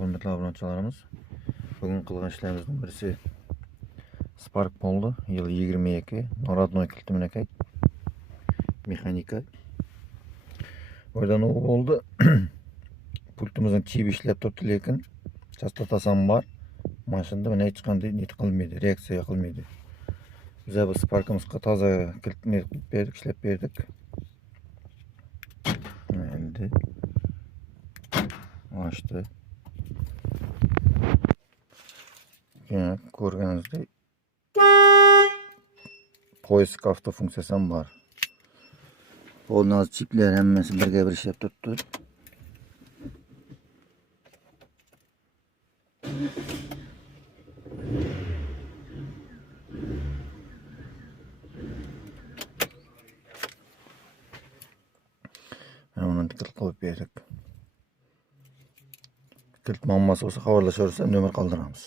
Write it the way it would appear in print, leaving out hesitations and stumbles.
hurmatli obunachilarimiz. Bugun qilgan ishlarimizdan birisi Spark bo'ldi. Yil 22. Norodnoy kiltiminakay. Mexanika. Oradan o oldu. Pultimizdan chip ishlab turibdi, lekin chastotasi ham bor. Mashinada mana hech qanday net qilmaydi, reaksiya qilmaydi. Biz bu Spark'imizga toza kiltni qilib berdik, ishlab berdik. Endi açtı. Yine ko'rganingizdek poisk avto funksiyasi ham bor. Bo'lgan chiplar hammasi birga bir ishlab turibdi. Uni tiqilib qo'yib berdik. Kilit muammosi bo'lsa xabarlashaversa, nomer qoldiramiz.